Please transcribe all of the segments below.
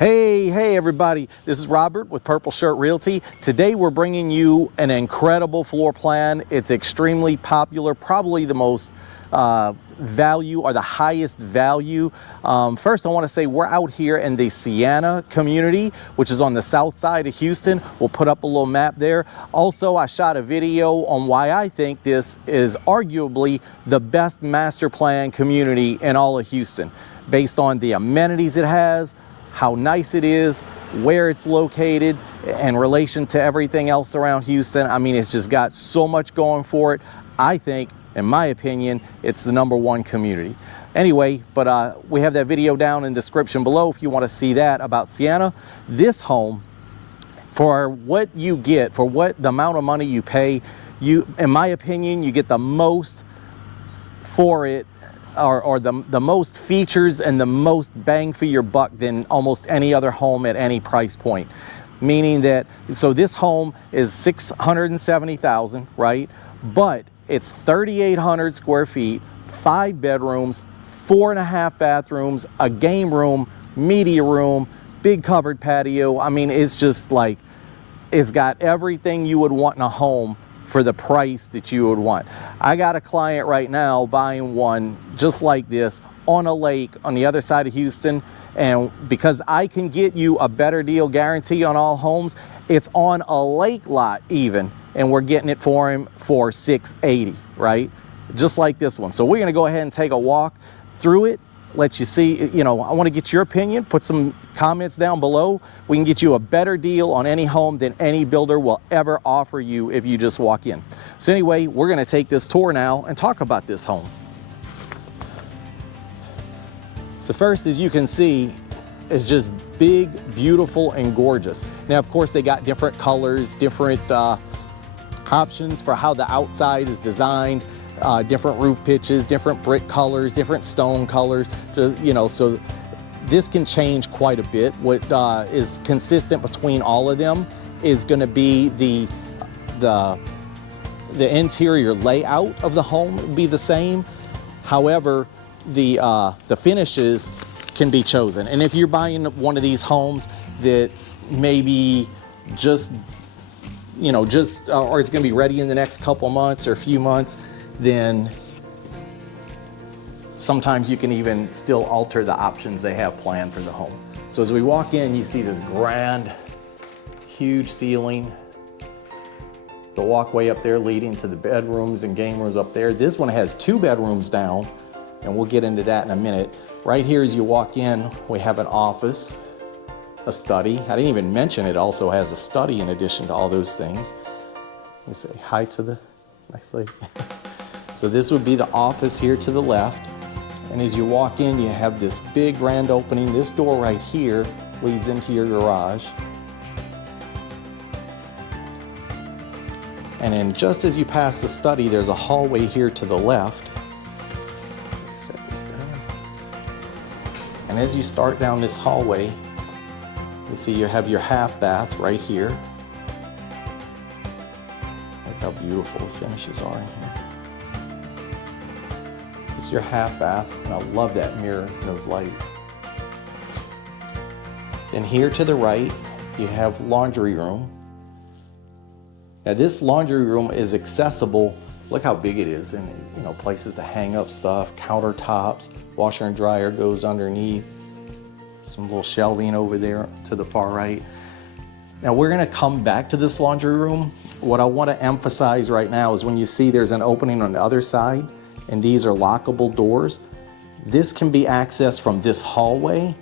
Hey everybody, this is Robert with Purple Shirt Realty. Today we're bringing you an incredible floor plan. It's extremely popular, probably the most value or the highest value. First, I want to say we're out here in the Sienna community, which is on the south side of Houston. We'll put up a little map there. Also, I shot a video on why I think this is arguably the best master plan community in all of Houston, based on the amenities it has, how nice it is, where it's located in relation to everything else around Houston. I mean, it's just got so much going for it. I think, in my opinion, it's the #1 community. Anyway, but we have that video down in the description below if you want to see that about Sienna. This home, for what you get, for what the amount of money you pay, in my opinion, you get the most for it, or the most features and the most bang for your buck than almost any other home at any price point. Meaning that, so this home is $670,000, right? But it's 3,800 square feet, 5 bedrooms, 4.5 bathrooms, a game room, media room, big covered patio. I mean, it's just like, it's got everything you would want in a home for the price that you would want. I got a client right now buying one just like this on a lake on the other side of Houston, and because I can get you a better deal guarantee on all homes, it's on a lake lot even, and we're getting it for him for $680, right? Just like this one. So we're gonna go ahead and take a walk through it, let you see, you know, I wanna get your opinion, put some comments down below. We can get you a better deal on any home than any builder will ever offer you if you just walk in. So anyway, we're gonna take this tour now and talk about this home. So first, as you can see, it's just big, beautiful, and gorgeous. Now, of course, they got different colors, different options for how the outside is designed. Different roof pitches, different brick colors, different stone colors, you know, so this can change quite a bit. What is consistent between all of them is going to be the interior layout of the home will be the same. However, the finishes can be chosen. And if you're buying one of these homes that's maybe just, you know, or it's going to be ready in the next couple months or a few months, then sometimes you can even still alter the options they have planned for the home. So as we walk in, you see this grand, huge ceiling, the walkway up there leading to the bedrooms and game rooms up there. This one has 2 bedrooms down, and we'll get into that in a minute. Right here as you walk in, we have an office, a study. I didn't even mention it also has a study in addition to all those things. Let me say hi to the nice lady. So this would be the office here to the left. And as you walk in, you have this big grand opening. This door right here leads into your garage. And then just as you pass the study, there's a hallway here to the left. Set this down. And as you start down this hallway, you see you have your half bath right here. Look how beautiful the finishes are in here. This is your half bath, and I love that mirror, those lights. Then here to the right, you have laundry room. Now this laundry room is accessible. Look how big it is, and you know, places to hang up stuff, countertops, washer and dryer goes underneath. Some little shelving over there to the far right. Now we're gonna come back to this laundry room. What I wanna emphasize right now is when you see there's an opening on the other side, and these are lockable doors, this can be accessed from this hallway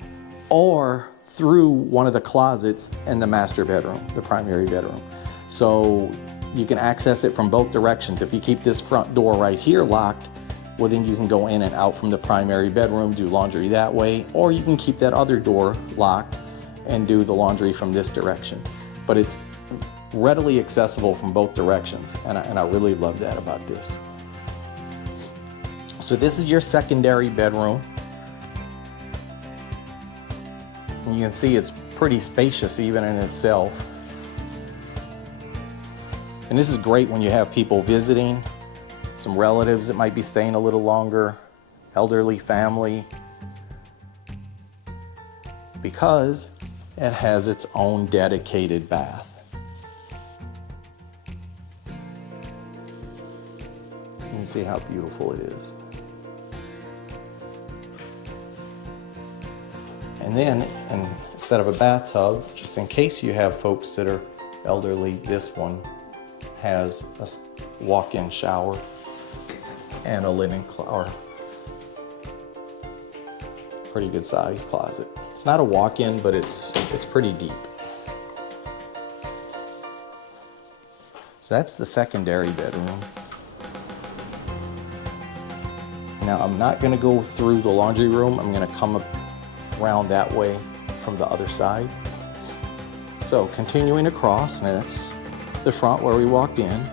or through one of the closets in the master bedroom, the primary bedroom. So you can access it from both directions. If you keep this front door right here locked, well then you can go in and out from the primary bedroom, do laundry that way, or you can keep that other door locked and do the laundry from this direction. But it's readily accessible from both directions, and I really love that about this. So this is your secondary bedroom. And you can see it's pretty spacious even in itself. And this is great when you have people visiting, some relatives that might be staying a little longer, elderly family. because it has its own dedicated bath. You can see how beautiful it is. And then, instead of a bathtub, just in case you have folks that are elderly, this one has a walk-in shower and a linen or pretty good sized closet. It's not a walk-in, but it's pretty deep. So that's the secondary bedroom. Now I'm not going to go through the laundry room. I'm going to come around that way from the other side. So continuing across, and that's the front where we walked in.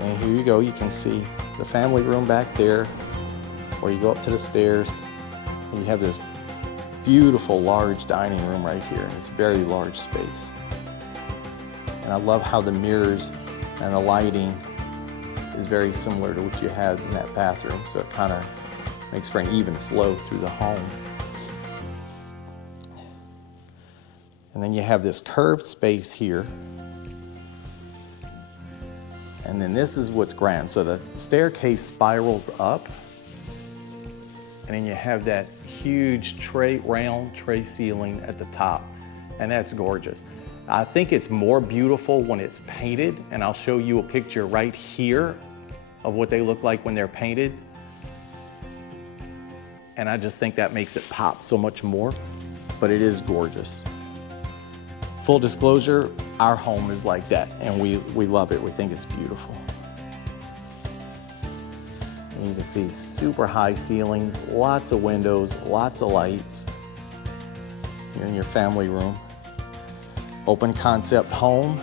And here you go, you can see the family room back there, where you go up to the stairs. And you have this beautiful large dining room right here, and it's a very large space. And I love how the mirrors and the lighting is very similar to what you had in that bathroom, so it kind of makes for an even flow through the home. And then you have this curved space here. And then this is what's grand. So the staircase spirals up, and then you have that huge round tray ceiling at the top, and that's gorgeous. I think it's more beautiful when it's painted, and I'll show you a picture right here of what they look like when they're painted. And I just think that makes it pop so much more, but it is gorgeous. Full disclosure, our home is like that, and we love it. We think it's beautiful. And you can see super high ceilings, lots of windows, lots of lights. You're in your family room. Open concept home.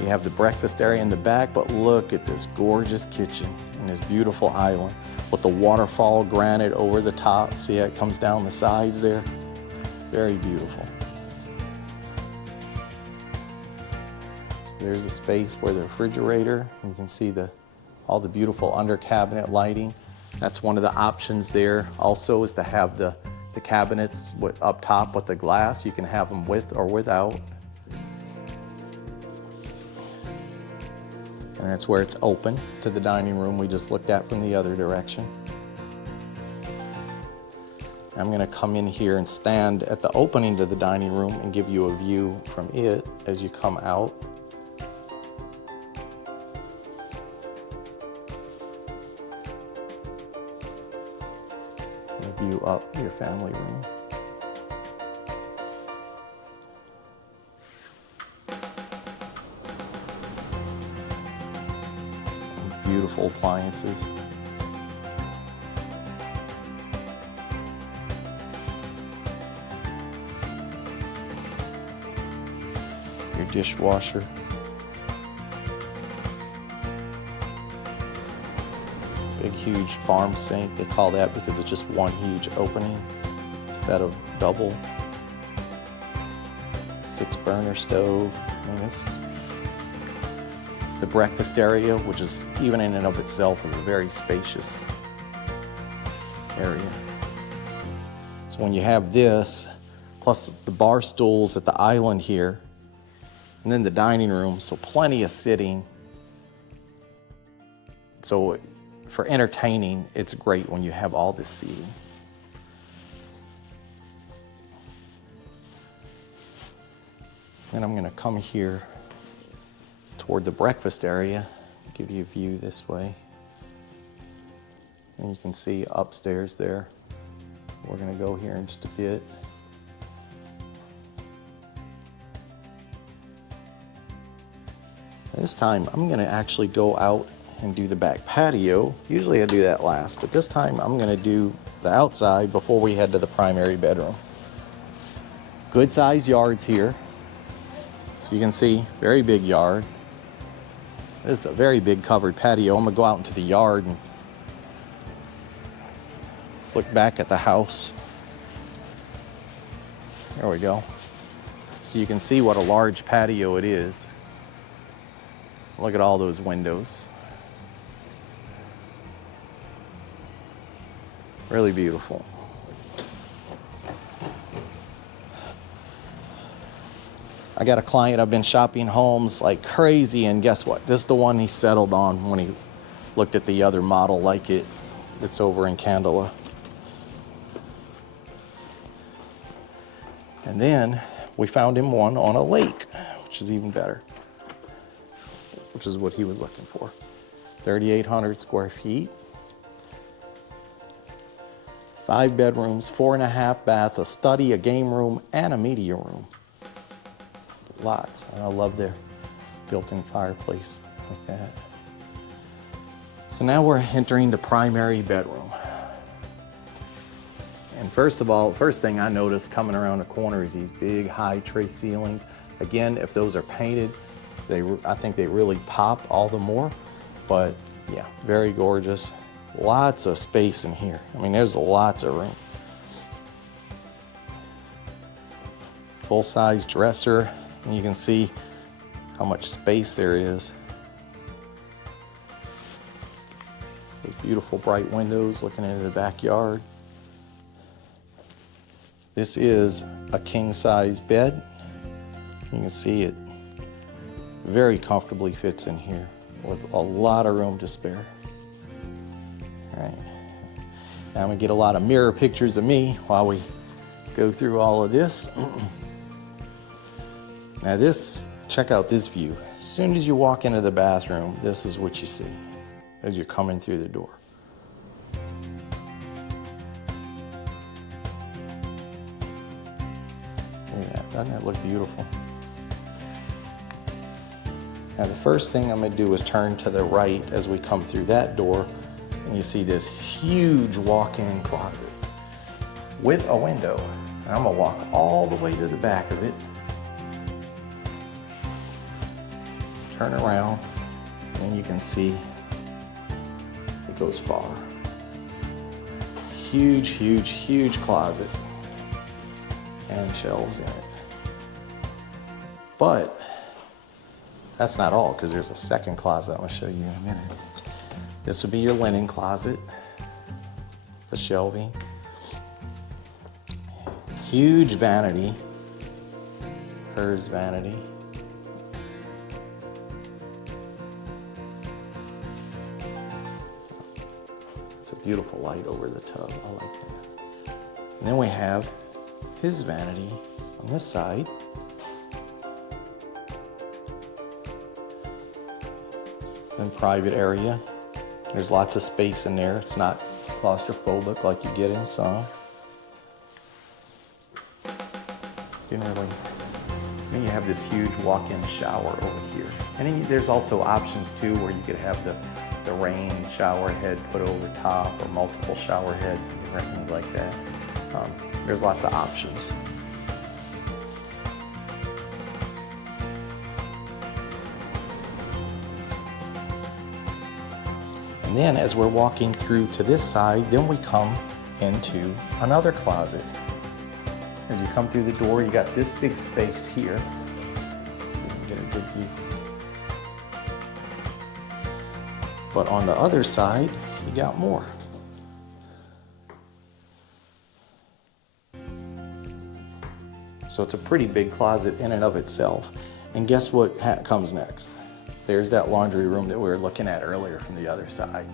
You have the breakfast area in the back, but look at this gorgeous kitchen and this beautiful island with the waterfall granite over the top. See how it comes down the sides there? Very beautiful. So there's a space where the refrigerator, you can see all the beautiful under cabinet lighting. That's one of the options there. Also is to have the cabinets up top with the glass. You can have them with or without. And that's where it's open to the dining room we just looked at from the other direction. I'm going to come in here and stand at the opening to the dining room and give you a view from it as you come out. A view up your family room. Beautiful appliances. Your dishwasher. Big huge farm sink. They call that because it's just one huge opening instead of double. 6-burner stove. I mean, it's the breakfast area, which is even in and of itself is a very spacious area. So when you have this, plus the bar stools at the island here, and then the dining room, so plenty of sitting. So for entertaining, it's great when you have all this seating. And I'm gonna come here toward the breakfast area, give you a view this way. And you can see upstairs there. We're gonna go here in just a bit. This time I'm gonna actually go out and do the back patio. Usually I do that last, but this time I'm gonna do the outside before we head to the primary bedroom. Good sized yards here. So you can see, very big yard. This is a very big covered patio. I'm gonna go out into the yard and look back at the house. There we go. So you can see what a large patio it is. Look at all those windows. Really beautiful. I got a client, I've been shopping homes like crazy, and guess what? This is the one he settled on when he looked at the other model like it that's over in Candela. And then we found him one on a lake, which is even better, which is what he was looking for. 3,800 square feet, 5 bedrooms, 4.5 baths, a study, a game room, and a media room. Lots. And I love their built-in fireplace like that. So now we're entering the primary bedroom. And first of all, first thing I noticed coming around the corner is these big high tray ceilings. Again, if those are painted, I think they really pop all the more. But yeah, very gorgeous. Lots of space in here. I mean, there's lots of room. Full-size dresser. And you can see how much space there is. Those beautiful bright windows looking into the backyard. This is a king-size bed. You can see it very comfortably fits in here with a lot of room to spare. All right. Now I'm gonna get a lot of mirror pictures of me while we go through all of this. Now check out this view. As soon as you walk into the bathroom, this is what you see as you're coming through the door. Look at that, doesn't that look beautiful? Now the first thing I'm gonna do is turn to the right as we come through that door, and you see this huge walk-in closet with a window. And I'm gonna walk all the way to the back of it. Turn around, and you can see it goes far. Huge, huge, huge closet and shelves in it. But that's not all, because there's a second closet I'm gonna show you in a minute. This would be your linen closet, the shelving. Huge vanity, hers vanity. It's a beautiful light over the tub, I like that. And then we have his vanity on this side. Then private area. There's lots of space in there. It's not claustrophobic like you get in some. Then you have this huge walk-in shower over here. And then there's also options too where you could have the rain shower head put over top, or multiple shower heads, different things like that. There's lots of options. And then as we're walking through to this side, then we come into another closet. As you come through the door, you got this big space here. So you can get a good view. But on the other side, you got more. So it's a pretty big closet in and of itself. And guess what comes next? There's that laundry room that we were looking at earlier from the other side.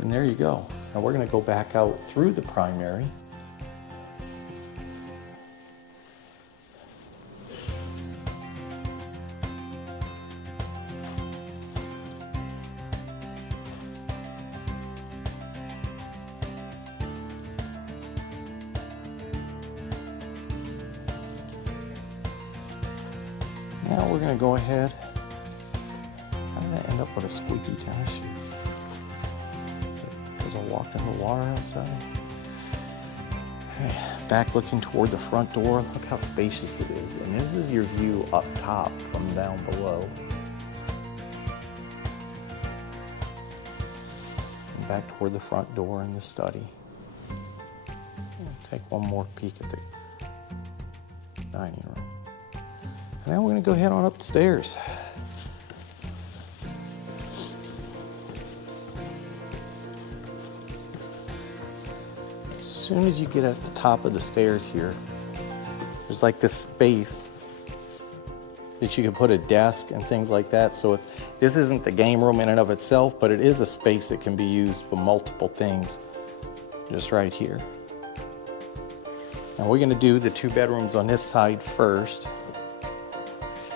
And there you go. Now we're going to go back out through the primary. Now we're going to go ahead. How did I end up with a squeaky tennis shoe? Because I walked in the water outside. Okay, back looking toward the front door. Look how spacious it is. And this is your view up top from down below. And back toward the front door in the study. Take one more peek at the dining room. And now we're going to go ahead on up the stairs. soon as you get at the top of the stairs here, there's like this space that you can put a desk and things like that. So this isn't the game room in and of itself, but it is a space that can be used for multiple things, just right here. Now we're gonna do the 2 bedrooms on this side first.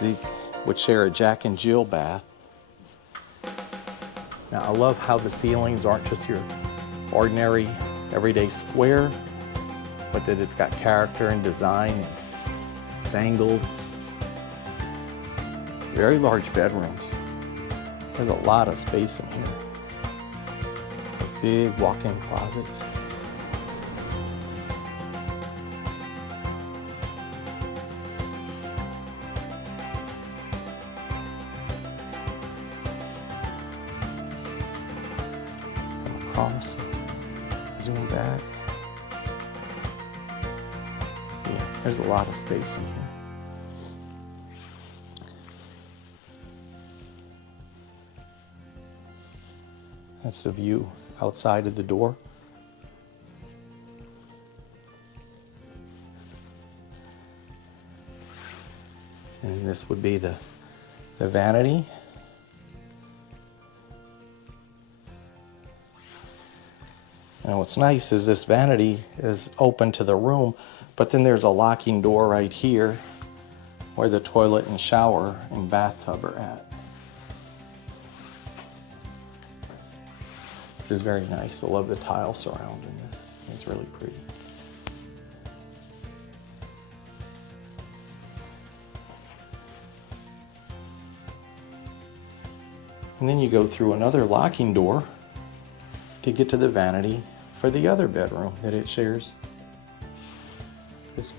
These would share a Jack and Jill bath. Now I love how the ceilings aren't just your ordinary everyday square, but that it's got character and design, and it's angled. Very large bedrooms. There's a lot of space in here. Big walk-in closets. Come across, zoom back. Yeah, there's a lot of space in here. That's the view outside of the door. And this would be the vanity. And what's nice is this vanity is open to the room, but then there's a locking door right here where the toilet and shower and bathtub are at. Which is very nice. I love the tile surrounding this. It's really pretty. And then you go through another locking door to get to the vanity for the other bedroom that it shares this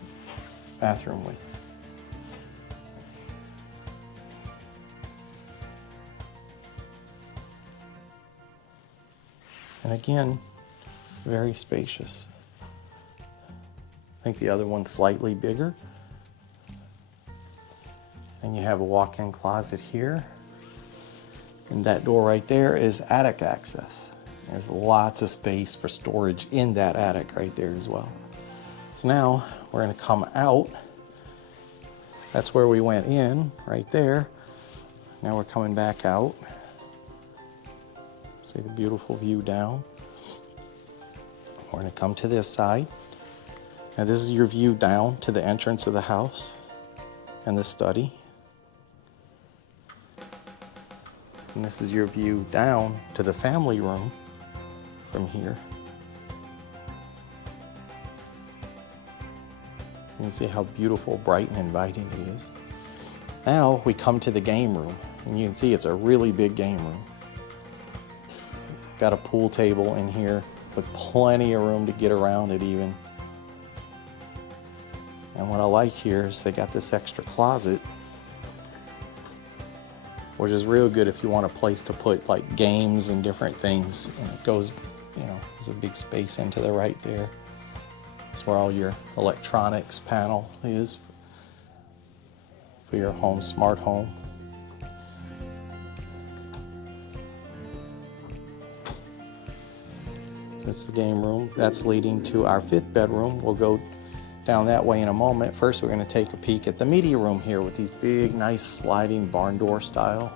bathroom with. And again, very spacious. I think the other one's slightly bigger. And you have a walk-in closet here. And that door right there is attic access. There's lots of space for storage in that attic right there as well. So now we're gonna come out. That's where we went in, right there. Now we're coming back out. See the beautiful view down. We're gonna come to this side. Now this is your view down to the entrance of the house and the study. And this is your view down to the family room from here. You can see how beautiful, bright, and inviting it is. Now we come to the game room, and you can see it's a really big game room. Got a pool table in here with plenty of room to get around it even. And what I like here is they got this extra closet, which is real good if you want a place to put like games and different things. And it goes, you know, there's a big space into the right there. That's where all your electronics panel is for your home, smart home. That's the game room. That's leading to our 5th bedroom. We'll go down that way in a moment. First, we're going to take a peek at the media room here with these big, nice sliding barn door style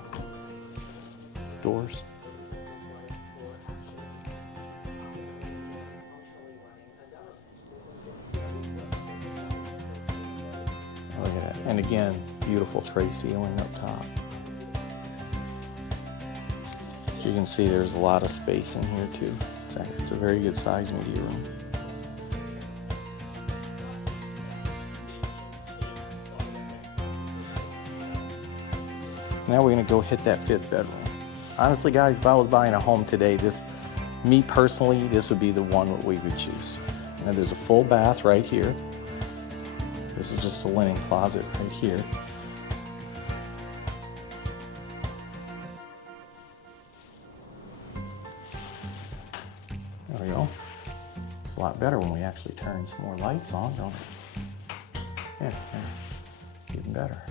doors. Look at that. And again, beautiful tray ceiling up top. As you can see, there's a lot of space in here too. It's a very good size media room. Now we're gonna go hit that 5th bedroom. Honestly guys, if I was buying a home today, me personally, this would be the one that we would choose. Now there's a full bath right here. This is just a linen closet right here. There we go. It's a lot better when we actually turn some more lights on, don't it? Yeah, even better.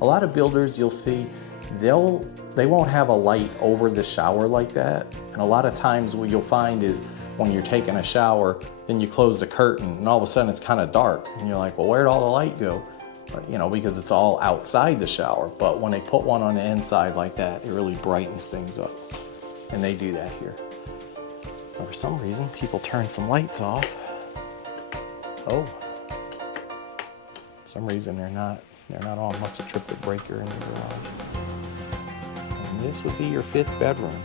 A lot of builders you'll see, they won't have a light over the shower like that. And a lot of times what you'll find is when you're taking a shower, then you close the curtain and all of a sudden it's kind of dark and you're like, well, where'd all the light go? You know, because it's all outside the shower. But when they put one on the inside like that, it really brightens things up. And they do that here. But for some reason, people turn some lights off. Oh, for some reason they're not on. Must have tripped a breaker in the garage. And this would be your 5th bedroom.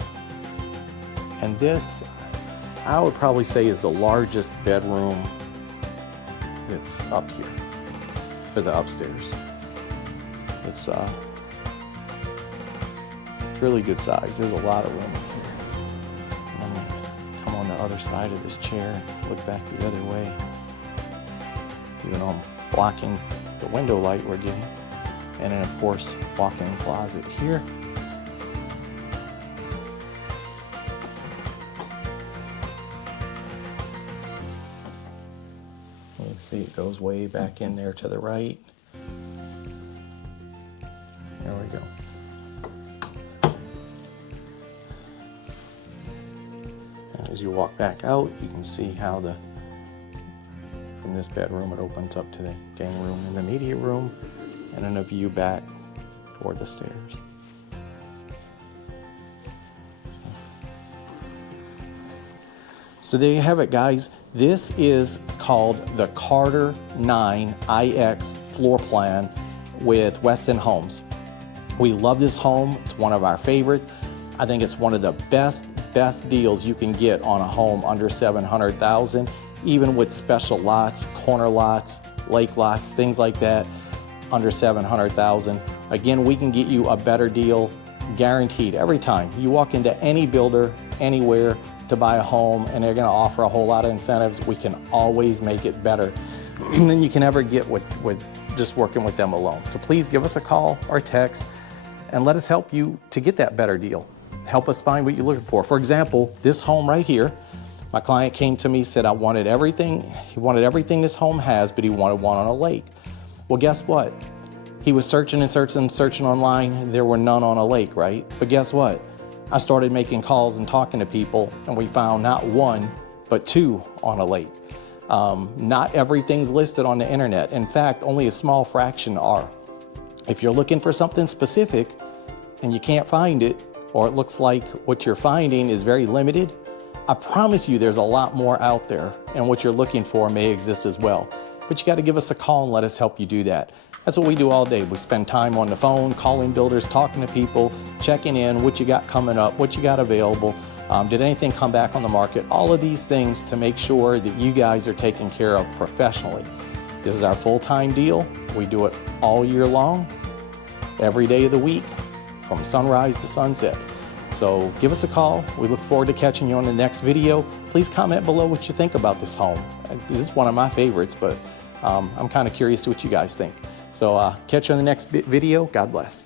And this, I would probably say, is the largest bedroom that's up here for the upstairs. It's really good size. There's a lot of room in here. I'm gonna come on the other side of this chair and look back the other way. Even though I'm blocking the window light we're getting. And then of course, walk-in closet here. You can see it goes way back in there to the right. There we go. And as you walk back out, you can see how from this bedroom it opens up to the game room and the media room, and then a view back toward the stairs. So there you have it, guys. This is called the Carter 9 IX floor plan with Westin Homes. We love this home. It's one of our favorites. I think it's one of the best deals you can get on a home under $700,000, even with special lots, corner lots, lake lots, things like that, under $700,000. Again, we can get you a better deal, guaranteed, every time. You walk into any builder, anywhere, to buy a home, and they're gonna offer a whole lot of incentives. We can always make it better than you can ever get with just working with them alone. So please give us a call or text and let us help you to get that better deal. Help us find what you're looking for. For example, this home right here, my client came to me, said I wanted everything, he wanted everything this home has, but he wanted one on a lake. Well, guess what? He was searching and searching online, there were none on a lake, right? But guess what? I started making calls and talking to people, and we found not one, but 2 on a lake. Not everything's listed on the internet. In fact, only a small fraction are. If you're looking for something specific and you can't find it, or it looks like what you're finding is very limited, I promise you there's a lot more out there, and what you're looking for may exist as well. But you got to give us a call and let us help you do that. That's what we do all day. We spend time on the phone, calling builders, talking to people, checking in, what you got coming up, what you got available, did anything come back on the market, all of these things to make sure that you guys are taken care of professionally. This is our full-time deal. We do it all year long, every day of the week, from sunrise to sunset. So give us a call. We look forward to catching you on the next video. Please comment below what you think about this home. This is one of my favorites, but I'm kind of curious what you guys think. So catch you on the next video. God bless.